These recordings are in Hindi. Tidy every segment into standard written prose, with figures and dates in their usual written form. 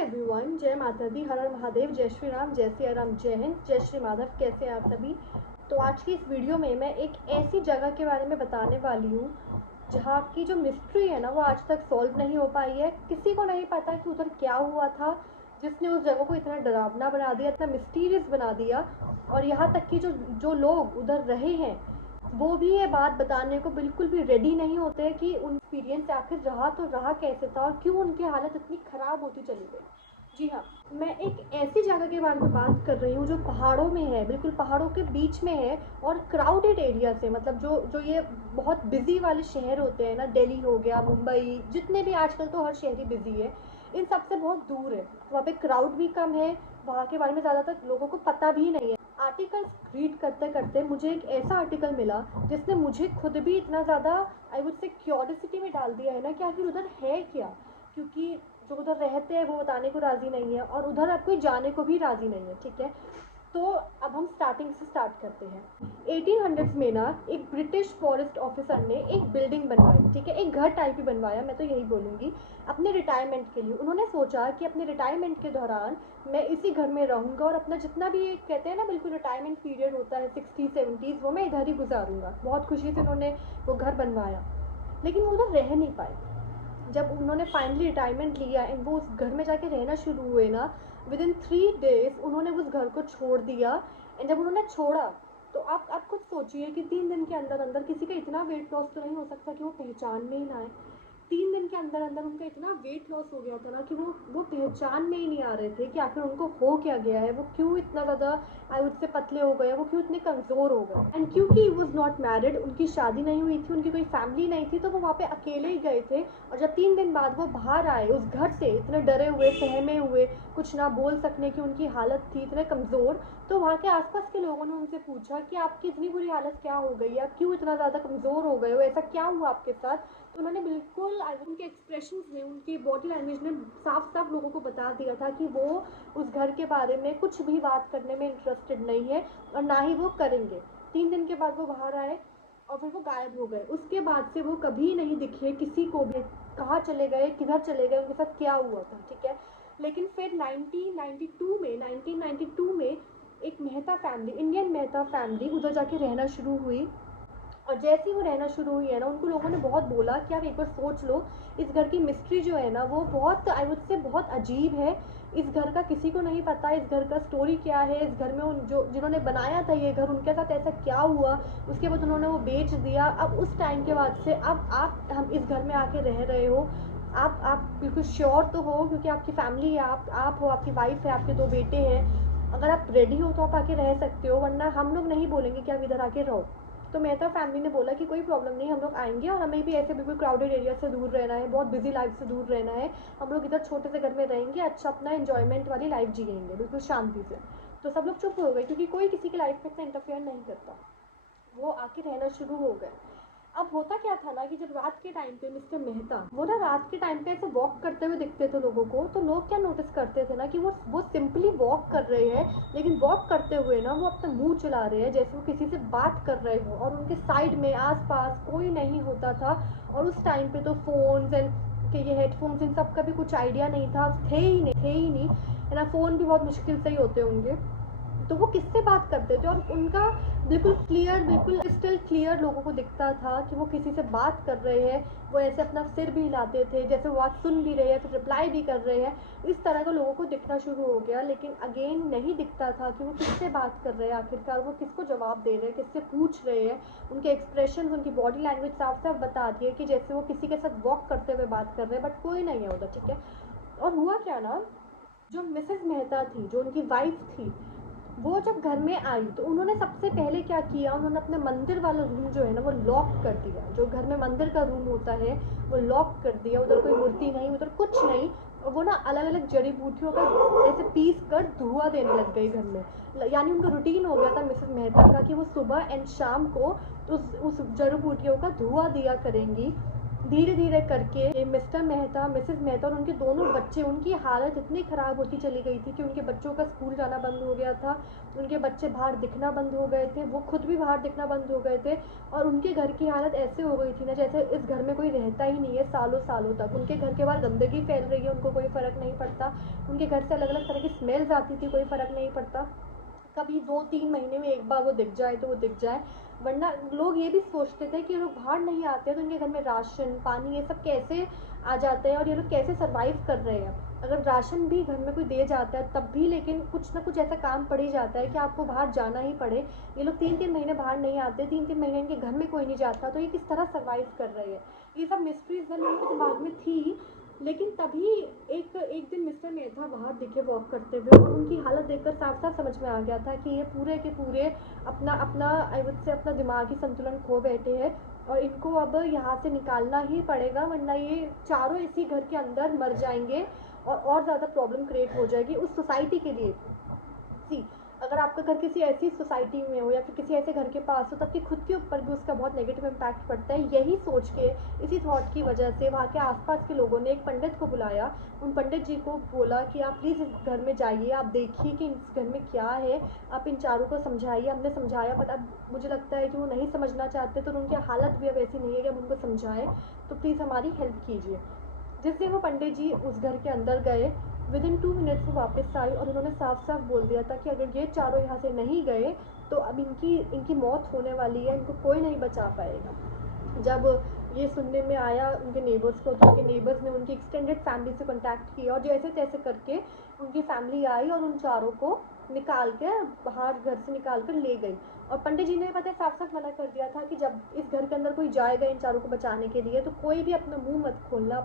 एवरीवन, जय माता दी, हर हर महादेव, जय श्री राम, जय सिया राम, जय हिंद, जय श्री माधव। कैसे हैं आप सभी। तो आज की इस वीडियो में मैं एक ऐसी जगह के बारे में बताने वाली हूँ जहाँ की जो मिस्ट्री है ना वो आज तक सॉल्व नहीं हो पाई है। किसी को नहीं पता कि उधर क्या हुआ था जिसने उस जगह को इतना डरावना बना दिया, इतना मिस्टीरियस बना दिया। और यहाँ तक कि जो जो लोग उधर रहे हैं वो भी ये बात बताने को बिल्कुल भी रेडी नहीं होते कि उन एक्सपीरियंस आखिर रहा तो रहा कैसे था और क्यों उनकी हालत इतनी ख़राब होती चली गई। जी हाँ, मैं एक ऐसी जगह के बारे में बात कर रही हूँ जो पहाड़ों में है, बिल्कुल पहाड़ों के बीच में है और क्राउडेड एरिया से, मतलब जो जो ये बहुत बिजी वाले शहर होते हैं ना, दिल्ली हो गया, मुंबई, जितने भी आजकल तो हर शहर ही बिजी है, इन सब से बहुत दूर है। वहाँ पे क्राउड भी कम है, वहाँ के बारे में ज़्यादातर लोगों को पता भी नहीं है। आर्टिकल्स रीड करते करते मुझे एक ऐसा आर्टिकल मिला जिसने मुझे खुद भी इतना ज़्यादा आई वुड से क्यूरियोसिटी में डाल दिया है ना कि आखिर उधर है क्या। क्योंकि जो उधर रहते हैं वो बताने को राज़ी नहीं है और उधर अब कोई जाने को भी राज़ी नहीं है। ठीक है, तो अब हम स्टार्टिंग से स्टार्ट करते हैं। 1800s में ना एक ब्रिटिश फॉरेस्ट ऑफिसर ने एक बिल्डिंग बनवाई। ठीक है, एक घर टाइप ही बनवाया, मैं तो यही बोलूँगी, अपने रिटायरमेंट के लिए। उन्होंने सोचा कि अपने रिटायरमेंट के दौरान मैं इसी घर में रहूँगा और अपना जितना भी कहते हैं ना बिल्कुल रिटायरमेंट पीरियड होता है 60-70s, वो मैं इधर ही गुजारूँगा। बहुत खुशी से उन्होंने वो घर बनवाया, लेकिन वो उधर रह नहीं पाए। जब उन्होंने फाइनली रिटायरमेंट लिया एंड वो उस घर में जाके रहना शुरू हुए ना, विद इन 3 days उन्होंने उस घर को छोड़ दिया। एंड जब उन्होंने छोड़ा तो आप खुद सोचिए कि 3 दिन के अंदर अंदर किसी का इतना वेट लॉस तो नहीं हो सकता कि वो पहचान में ही ना आए। 3 दिन के अंदर अंदर उनका इतना वेट लॉस हो गया था ना कि वो पहचान में ही नहीं आ रहे थे कि आखिर उनको हो क्या गया है, वो क्यों इतना ज़्यादा आई वुड से पतले हो गए, वो क्यों इतने कमज़ोर हो गए। एंड क्योंकि ही वॉज नॉट मैरिड, उनकी शादी नहीं हुई थी, उनकी कोई फैमिली नहीं थी, तो वो वहाँ पे अकेले ही गए थे। और जब 3 दिन बाद वो बाहर आए उस घर से, इतने डरे हुए, सहमे हुए, कुछ ना बोल सकने की उनकी हालत थी, इतने कमज़ोर, तो वहाँ के आसपास के लोगों ने उनसे पूछा कि आपकी इतनी बुरी हालत क्या हो गई, आप क्यों इतना ज़्यादा कमज़ोर हो गए हो, ऐसा क्या हुआ आपके साथ। तो उन्होंने बिल्कुल उनके एक्सप्रेशंस ने, उनकी बॉडी लैंग्वेज ने साफ साफ लोगों को बता दिया था कि वो उस घर के बारे में कुछ भी बात करने में इंटरेस्टेड नहीं है और ना ही वो करेंगे। 3 दिन के बाद वो बाहर आए और फिर वो गायब हो गए। उसके बाद से वो कभी नहीं दिखे किसी को भी, कहाँ चले गए, किधर चले गए, उनके साथ क्या हुआ था। ठीक है, लेकिन फिर 1992 में एक Mehta family, Indian Mehta family उधर जाके रहना शुरू हुई। और जैसे ही वो रहना शुरू हुई है ना, उनको लोगों ने बहुत बोला कि आप एक बार सोच लो, इस घर की मिस्ट्री जो है ना वो बहुत आई वुड से बहुत अजीब है। इस घर का किसी को नहीं पता, इस घर का स्टोरी क्या है, इस घर में उन जो जिन्होंने बनाया था ये घर, उनके साथ ऐसा क्या हुआ। उसके बाद उन्होंने वो बेच दिया। अब उस टाइम के बाद से अब आप हम इस घर में आके रह रहे हो, आप बिल्कुल श्योर तो हो, क्योंकि आपकी फैमिली है, आप हो, आपकी वाइफ है, आपके 2 बेटे हैं, अगर आप रेडी हो तो आप आके रह सकते हो, वरना हम लोग नहीं बोलेंगे कि आप इधर आके रहो। तो मेहता फैमिली ने बोला कि कोई प्रॉब्लम नहीं, हम लोग आएंगे और हमें भी ऐसे बिल्कुल क्राउडेड एरिया से दूर रहना है, बहुत बिजी लाइफ से दूर रहना है, हम लोग इधर छोटे से घर में रहेंगे, अच्छा अपना एंजॉयमेंट वाली लाइफ जिएंगे बिल्कुल शांति से। तो सब लोग चुप हो गए क्योंकि कोई किसी की लाइफ में इतना इंटरफेयर नहीं करता। वो आके रहना शुरू हो गए। अब होता क्या था ना कि जब रात के टाइम पे मिस्टर मेहता वो ना रात के टाइम पे ऐसे वॉक करते हुए दिखते थे लोगों को, तो लोग क्या नोटिस करते थे ना कि वो सिंपली वॉक कर रहे हैं, लेकिन वॉक करते हुए ना वो अपना मुंह चला रहे हैं जैसे वो किसी से बात कर रहे हो, और उनके साइड में आसपास कोई नहीं होता था। और उस टाइम पे तो फोन्स एंड के ये हेडफोन्स इन सब का भी कुछ आइडिया नहीं था, थे ही नहीं, है ना। फ़ोन भी बहुत मुश्किल से ही होते होंगे। तो वो किससे बात करते थे और उनका बिल्कुल क्लियर, बिल्कुल क्रिस्टल क्लियर लोगों को दिखता था कि वो किसी से बात कर रहे हैं। वो ऐसे अपना सिर भी हिलाते थे जैसे वो बात सुन भी रहे हैं, फिर रिप्लाई भी कर रहे हैं। इस तरह का लोगों को दिखना शुरू हो गया, लेकिन अगेन नहीं दिखता था कि वो किससे बात कर रहे हैं, आखिरकार वो किसको जवाब दे रहे हैं, किससे पूछ रहे हैं। उनके एक्सप्रेशन, उनकी बॉडी लैंग्वेज साफ साफ बता दिए कि जैसे वो किसी के साथ वॉक करते हुए बात कर रहे हैं, बट कोई नहीं है उधर। ठीक है, और हुआ क्या ना, जो मिसेस मेहता थी, जो उनकी वाइफ थी, वो जब घर में आई तो उन्होंने सबसे पहले क्या किया, उन्होंने अपने मंदिर वाला रूम जो है ना वो लॉक कर दिया। जो घर में मंदिर का रूम होता है वो लॉक कर दिया, उधर कोई मूर्ति नहीं, उधर कुछ नहीं। और वो ना अलग अलग जड़ी बूटियों का ऐसे पीस कर धुआं देने लग गई घर में। यानी उनका रूटीन हो गया था मिसेस मेहता का कि वो सुबह एंड शाम को उस जड़ी बूटियों का धुआं दिया करेंगी, धीरे धीरे करके ये मिस्टर मेहता, मिसेस मेहता और उनके दोनों बच्चे, उनकी हालत इतनी ख़राब होती चली गई थी कि उनके बच्चों का स्कूल जाना बंद हो गया था, उनके बच्चे बाहर दिखना बंद हो गए थे, वो खुद भी बाहर दिखना बंद हो गए थे। और उनके घर की हालत ऐसे हो गई थी ना जैसे इस घर में कोई रहता ही नहीं है सालों सालों तक। उनके घर के बाहर गंदगी फैल रही है, उनको कोई फ़र्क नहीं पड़ता। उनके घर से अलग अलग तरह की स्मेल्स आती थी, कोई फ़र्क नहीं पड़ता। कभी 2-3 महीने में एक बार वो दिख जाए तो वो दिख जाए, वरना लोग ये भी सोचते थे कि ये लोग बाहर नहीं आते तो उनके घर में राशन पानी ये सब कैसे आ जाते हैं और ये लोग कैसे सर्वाइव कर रहे हैं। अगर राशन भी घर में कोई दे जाता है तब भी लेकिन कुछ ना कुछ ऐसा काम पड़ ही जाता है कि आपको बाहर जाना ही पड़े। ये लोग 3-3 महीने बाहर नहीं आते, 3-3 महीने इनके घर में कोई नहीं जाता, तो ये किस तरह सर्वाइव कर रहे हैं। ये सब मिस्ट्रीज लोगों के दिमाग में थी। लेकिन तभी एक दिन मिस्टर मेहता बाहर दिखे वॉक करते हुए, और उनकी हालत देखकर साफ साफ समझ में आ गया था कि ये पूरे के पूरे अपना अपना आई वुड से अपना दिमागी संतुलन खो बैठे हैं और इनको अब यहाँ से निकालना ही पड़ेगा, वरना ये चारों इसी घर के अंदर मर जाएंगे और ज़्यादा प्रॉब्लम क्रिएट हो जाएगी उस सोसाइटी के लिए। सी अगर आपका घर किसी ऐसी सोसाइटी में हो या फिर किसी ऐसे घर के पास हो तब कि खुद के ऊपर भी उसका बहुत नेगेटिव इम्पैक्ट पड़ता है। यही सोच के, इसी थॉट की वजह से वहाँ के आसपास के लोगों ने एक पंडित को बुलाया। उन पंडित जी को बोला कि आप प्लीज़ इस घर में जाइए, आप देखिए कि इस घर में क्या है, आप इन चारों को समझाइए। हमने समझाया बट अब मुझे लगता है कि वो नहीं समझना चाहते, तो उनकी हालत भी अब ऐसी नहीं है कि हम उनको समझाएं, तो प्लीज़ हमारी हेल्प कीजिए। जिस दिन वो पंडित जी उस घर के अंदर गए, विदिन 2 मिनट्स वो वापस आई और उन्होंने साफ साफ बोल दिया था कि अगर ये चारों यहाँ से नहीं गए तो अब इनकी मौत होने वाली है, इनको कोई नहीं बचा पाएगा। जब ये सुनने में आया उनके नेबर्स को, तो उनके नेबर्स ने उनकी एक्सटेंडेड फैमिली से कांटेक्ट किया और जैसे तैसे करके उनकी फैमिली आई और उन चारों को निकाल कर बाहर घर से निकाल कर ले गई। और पंडित जी ने पता है साफ साफ मना कर दिया था कि जब इस घर के अंदर कोई जाएगा इन चारों को बचाने के लिए तो कोई भी अपना मुंह मत खोलना,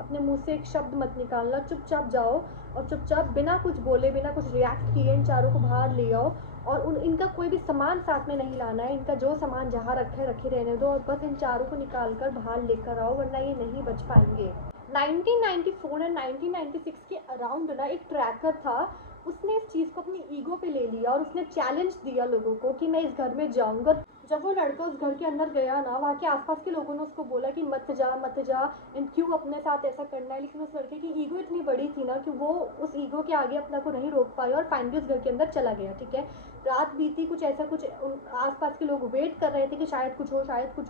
अपने मुंह से एक शब्द मत निकालना, चुपचाप जाओ और चुपचाप बिना कुछ बोले बिना कुछ रिएक्ट किए इन चारों को बाहर ले आओ। और इनका कोई भी सामान साथ में नहीं लाना है, इनका जो सामान जहाँ रखा है रखे रहने दो और बस इन चारों को निकाल कर बाहर लेकर आओ, वरना ये नहीं बच पाएंगे। 1994 और 1996 के अराउंड ना एक ट्रैकर था, उसने इस चीज़ को अपनी ईगो पे ले लिया और उसने चैलेंज दिया लोगों को कि मैं इस घर में जाऊंगा। जब वो लड़का उस घर के अंदर गया ना, वहाँ के आसपास के लोगों ने उसको बोला कि मत जा एंड क्यों अपने साथ ऐसा करना है, लेकिन उस लड़के की ईगो इतनी बड़ी थी ना कि वो उस ईगो के आगे अपना को नहीं रोक पाया और फाइनली उस घर के अंदर चला गया। ठीक है, रात बीती, कुछ ऐसा कुछ आसपास के लोग वेट कर रहे थे कि शायद कुछ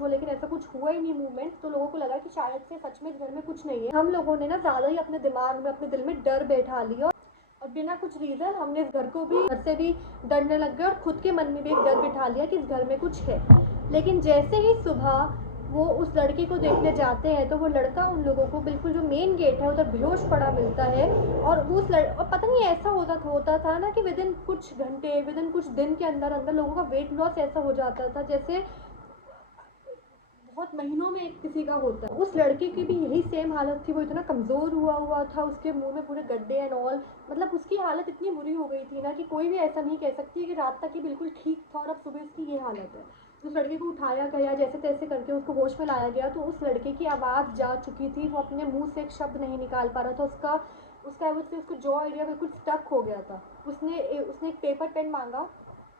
हो, लेकिन ऐसा कुछ हुआ ही नहीं मूवमेंट, तो लोगों को लगा कि शायद से सच में इस घर में कुछ नहीं है। हम लोगों ने ना ज़्यादा ही अपने दिमाग में अपने दिल में डर बैठा लिया और बिना कुछ रीज़न हमने इस घर को भी, घर से भी डरने लग गए और खुद के मन में भी एक डर बिठा लिया कि इस घर में कुछ है। लेकिन जैसे ही सुबह वो उस लड़के को देखने जाते हैं तो वो लड़का उन लोगों को बिल्कुल जो मेन गेट है उधर बेहोश पड़ा मिलता है। और वो और पता नहीं ऐसा होता था ना कि विदिन कुछ घंटे, विदिन कुछ दिन के अंदर अंदर लोगों का वेट लॉस ऐसा हो जाता था जैसे बहुत महीनों में एक किसी का होता है। उस लड़के की भी यही सेम हालत थी, वो इतना कमज़ोर हुआ था, उसके मुंह में पूरे गड्ढे एंड ऑल, मतलब उसकी हालत इतनी बुरी हो गई थी ना कि कोई भी ऐसा नहीं कह सकती कि रात तक ही बिल्कुल ठीक था और अब सुबह इसकी ये हालत है। उस लड़के को उठाया गया, जैसे तैसे करके उसको होश में लाया गया, तो उस लड़के की आवाज़ जा चुकी थी, वो अपने मुँह से एक शब्द नहीं निकाल पा रहा था, उसका जॉ एरिया बिल्कुल स्टक हो गया था। उसने एक पेपर पेन मांगा,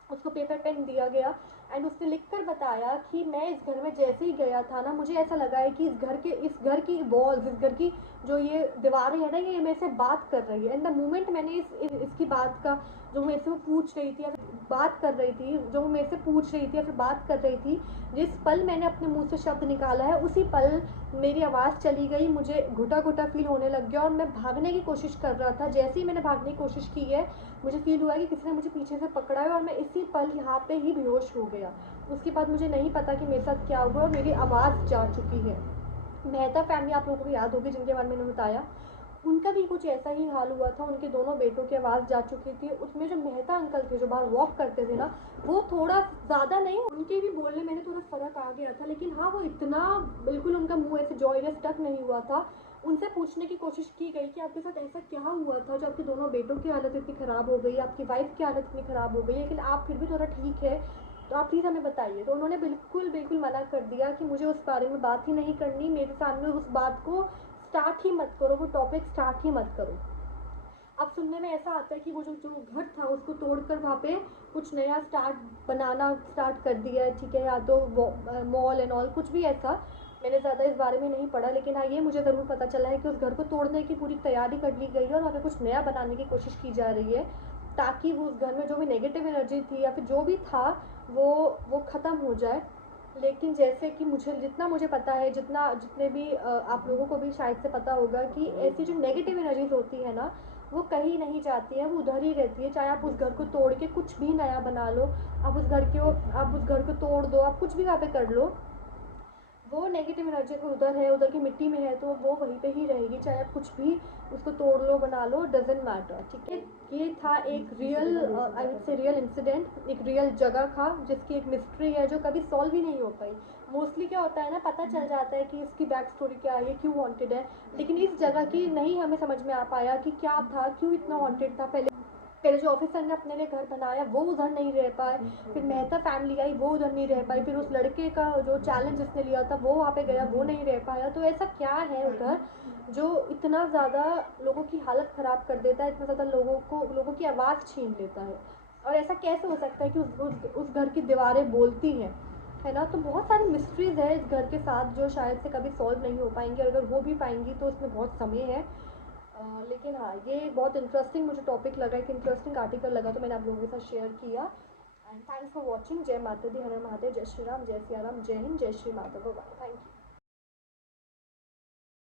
उसको पेपर पेन दिया गया एंड उसने लिख कर बताया कि मैं इस घर में जैसे ही गया था ना, मुझे ऐसा लगा है कि इस घर की वॉल्स, इस घर की जो ये दीवारें हैं ना, ये मेरे से बात कर रही है। एंड द मोमेंट मैंने इसकी बात का जो मेरे से वो पूछ रही थी या फिर बात कर रही थी, जो वो मेरे से पूछ रही थी या फिर बात कर रही थी, जिस पल मैंने अपने मुंह से शब्द निकाला है उसी पल मेरी आवाज़ चली गई, मुझे घुटा घुटा फील होने लग गया और मैं भागने की कोशिश कर रहा था। जैसे ही मैंने भागने की कोशिश की है, मुझे फील हुआ कि किसी ने मुझे पीछे से पकड़ा है और मैं इसी पल यहाँ पे ही बेहोश हो गया। उसके बाद मुझे नहीं पता कि मेरे साथ क्या हुआ और मेरी आवाज़ जा चुकी है। मेहता फैमिली आप लोगों को याद होगी, जिनके बारे में मैंने बताया, उनका भी कुछ ऐसा ही हाल हुआ था, उनके दोनों बेटों की आवाज़ जा चुकी थी। उसमें जो मेहता अंकल थे जो बाहर वॉक करते थे ना, वो थोड़ा ज़्यादा नहीं, उनके भी बोलने में थोड़ा फ़र्क आ गया था, लेकिन हाँ वो इतना बिल्कुल उनका मुँह ऐसे जॉ एरिया स्टक नहीं हुआ था। उनसे पूछने की कोशिश की गई कि आपके साथ ऐसा क्या हुआ था जो आपके दोनों बेटों की हालत इतनी ख़राब हो गई, आपकी वाइफ की हालत इतनी ख़राब हो गई, लेकिन आप फिर भी थोड़ा ठीक है, तो आप प्लीज़ हमें बताइए। तो उन्होंने बिल्कुल मना कर दिया कि मुझे उस बारे में बात ही नहीं करनी, मेरे सामने उस बात को स्टार्ट ही मत करो, वो टॉपिक स्टार्ट ही मत करो। अब सुनने में ऐसा आता है कि वो जो घर था उसको तोड़कर वहाँ पे कुछ नया बनाना स्टार्ट कर दिया है, ठीक है, या तो मॉल एंड ऑल कुछ भी ऐसा। मैंने ज़्यादा इस बारे में नहीं पढ़ा, लेकिन हाँ ये मुझे ज़रूर पता चला है कि उस घर को तोड़ने की पूरी तैयारी कर ली गई है और वहाँ पे कुछ नया बनाने की कोशिश की जा रही है, ताकि वो उस घर में जो भी नेगेटिव एनर्जी थी या फिर जो भी था वो वो ख़त्म हो जाए। लेकिन जैसे कि जितना मुझे पता है, जितने भी आप लोगों को भी शायद से पता होगा कि ऐसी जो नेगेटिव एनर्जीज होती है ना, वो कहीं नहीं जाती है, वो उधर ही रहती है। चाहे आप उस घर को तोड़ के कुछ भी नया बना लो, आप उस घर को तोड़ दो, आप कुछ भी वहाँ पे कर लो, वो नेगेटिव एनर्जी तो उधर है, उधर की मिट्टी में है, तो वो वहीं पे ही रहेगी। चाहे आप कुछ भी उसको तोड़ लो, बना लो, डजेंट मैटर। ठीक है, ये था एक real, I would say real incident, एक रियल जगह था जिसकी एक मिस्ट्री है जो कभी सॉल्व ही नहीं हो पाई। मोस्टली क्या होता है ना, पता चल जाता है कि इसकी बैक स्टोरी क्या है, ये क्यों वांटेड है, लेकिन इस जगह की नहीं हमें समझ में आ पाया कि क्या था, क्यों इतना वांटेड था। पहले जो ऑफिसर ने अपने लिए घर बनाया वो उधर नहीं रह पाए, फिर मेहता फैमिली आई वो उधर नहीं रह पाई, फिर उस लड़के का जो चैलेंज जिसने लिया था वो वहाँ पे गया, वो नहीं रह पाया। तो ऐसा क्या है उधर जो इतना ज़्यादा लोगों की हालत ख़राब कर देता है, इतना ज़्यादा लोगों की आवाज़ छीन लेता है, और ऐसा कैसे हो सकता है कि उस घर की दीवारें बोलती हैं, है ना। तो बहुत सारी मिस्ट्रीज़ है इस घर के साथ जो शायद से कभी सॉल्व नहीं हो पाएंगी, और अगर वो भी पाएंगी तो उसमें बहुत समय है। लेकिन हाँ, ये बहुत इंटरेस्टिंग मुझे टॉपिक लगा, एक इंटरेस्टिंग आर्टिकल लगा, तो मैंने आप लोगों के साथ शेयर किया। And thanks for watching. जय माता दी, हर हर महादेव, जय श्री राम, जय सिया राम, जय हिंद, जय Shri Mata, bye, thank you.